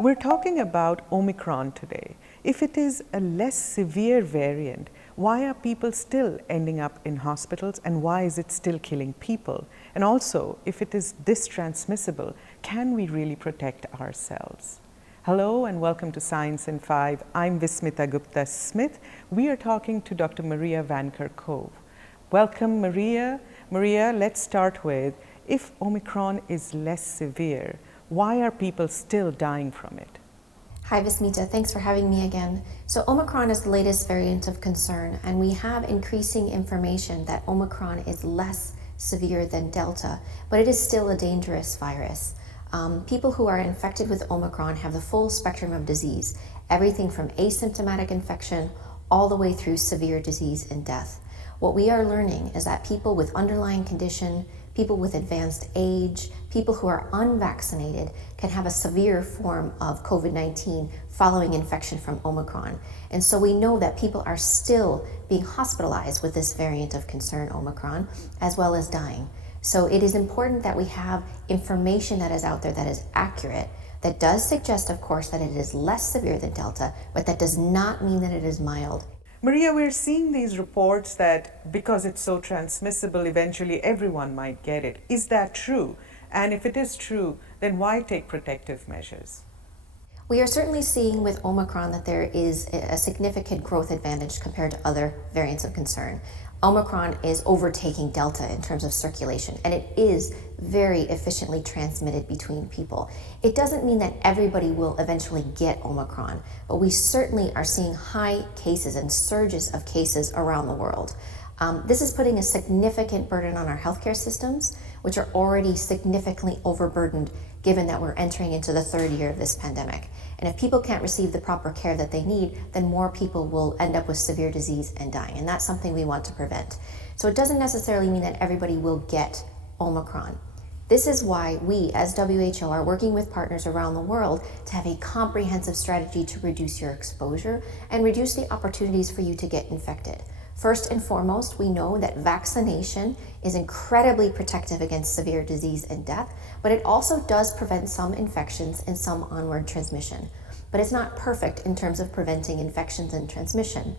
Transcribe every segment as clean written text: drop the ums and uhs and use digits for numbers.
We're talking about Omicron today. If it is a less severe variant, why are people still ending up in hospitals and why is it still killing people? And also, if it is this transmissible, can we really protect ourselves? Hello and welcome to Science in 5. I'm Vismita Gupta-Smith. We are talking to Dr. Maria Van Kerkhove. Welcome, Maria. Maria, let's start with, if Omicron is less severe, why are people still dying from it? Hi Vismita, thanks for having me again. So Omicron is the latest variant of concern, and we have increasing information that Omicron is less severe than Delta, but it is still a dangerous virus. People who are infected with Omicron have the full spectrum of disease, everything from asymptomatic infection all the way through severe disease and death. What we are learning is that people with underlying condition, people with advanced age, people who are unvaccinated can have a severe form of COVID-19 following infection from Omicron. And so we know that people are still being hospitalized with this variant of concern, Omicron, as well as dying. So it is important that we have information that is out there that is accurate, that does suggest, of course, that it is less severe than Delta, but that does not mean that it is mild. Maria, we're seeing these reports that because it's so transmissible, eventually everyone might get it. Is that true? And if it is true, then why take protective measures? We are certainly seeing with Omicron that there is a significant growth advantage compared to other variants of concern. Omicron is overtaking Delta in terms of circulation, and it is very efficiently transmitted between people. It doesn't mean that everybody will eventually get Omicron, but we certainly are seeing high cases and surges of cases around the world. This is putting a significant burden on our healthcare systems, which are already significantly overburdened given that we're entering into the third year of this pandemic. And if people can't receive the proper care that they need, then more people will end up with severe disease and dying. And that's something we want to prevent. So it doesn't necessarily mean that everybody will get Omicron. This is why we, as WHO, are working with partners around the world to have a comprehensive strategy to reduce your exposure and reduce the opportunities for you to get infected. First and foremost, we know that vaccination is incredibly protective against severe disease and death, but it also does prevent some infections and some onward transmission. But it's not perfect in terms of preventing infections and transmission.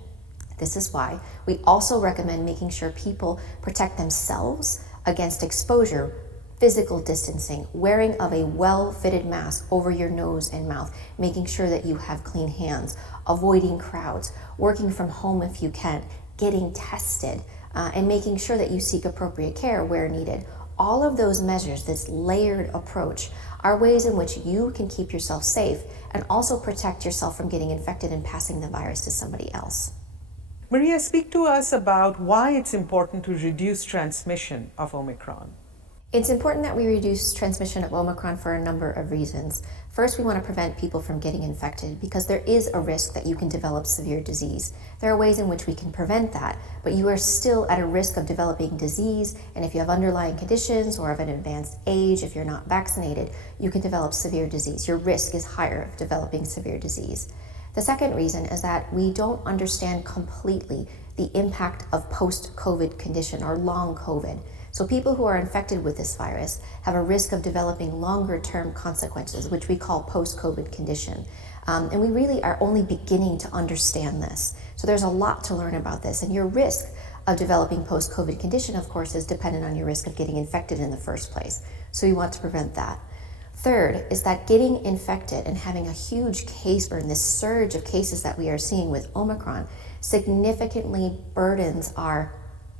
This is why we also recommend making sure people protect themselves against exposure, physical distancing, wearing of a well-fitted mask over your nose and mouth, making sure that you have clean hands, avoiding crowds, working from home if you can, getting tested, and making sure that you seek appropriate care where needed. All of those measures, this layered approach, are ways in which you can keep yourself safe and also protect yourself from getting infected and passing the virus to somebody else. Maria, speak to us about why it's important to reduce transmission of Omicron. It's important that we reduce transmission of Omicron for a number of reasons. First, we want to prevent people from getting infected because there is a risk that you can develop severe disease. There are ways in which we can prevent that, but you are still at a risk of developing disease, and if you have underlying conditions or of an advanced age, if you're not vaccinated, you can develop severe disease. Your risk is higher of developing severe disease. The second reason is that we don't understand completely the impact of post-COVID condition or long COVID. So people who are infected with this virus have a risk of developing longer-term consequences, which we call post-COVID condition. And we really are only beginning to understand this. So there's a lot to learn about this. And your risk of developing post-COVID condition, of course, is dependent on your risk of getting infected in the first place. So we want to prevent that. Third is that getting infected and having a huge case burden, this surge of cases that we are seeing with Omicron, significantly burdens our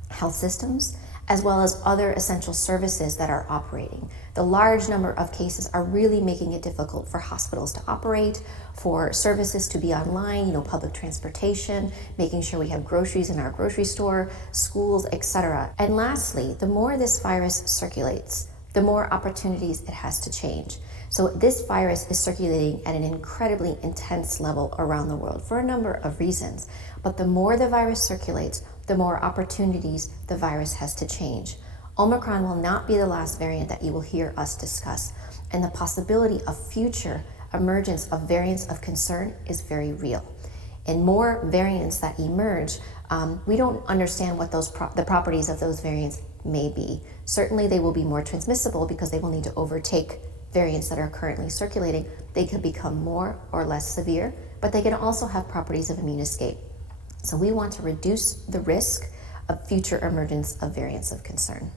health systems, as well as other essential services that are operating. The large number of cases are really making it difficult for hospitals to operate, for services to be online, public transportation, making sure we have groceries in our grocery store, schools, etc. And lastly, the more this virus circulates, the more opportunities it has to change. So this virus is circulating at an incredibly intense level around the world for a number of reasons. But the more the virus circulates, the more opportunities the virus has to change. Omicron will not be the last variant that you will hear us discuss, and the possibility of future emergence of variants of concern is very real. And more variants that emerge, we don't understand what the properties of those variants may be. Certainly they will be more transmissible because they will need to overtake variants that are currently circulating, they could become more or less severe, but they can also have properties of immune escape. So we want to reduce the risk of future emergence of variants of concern.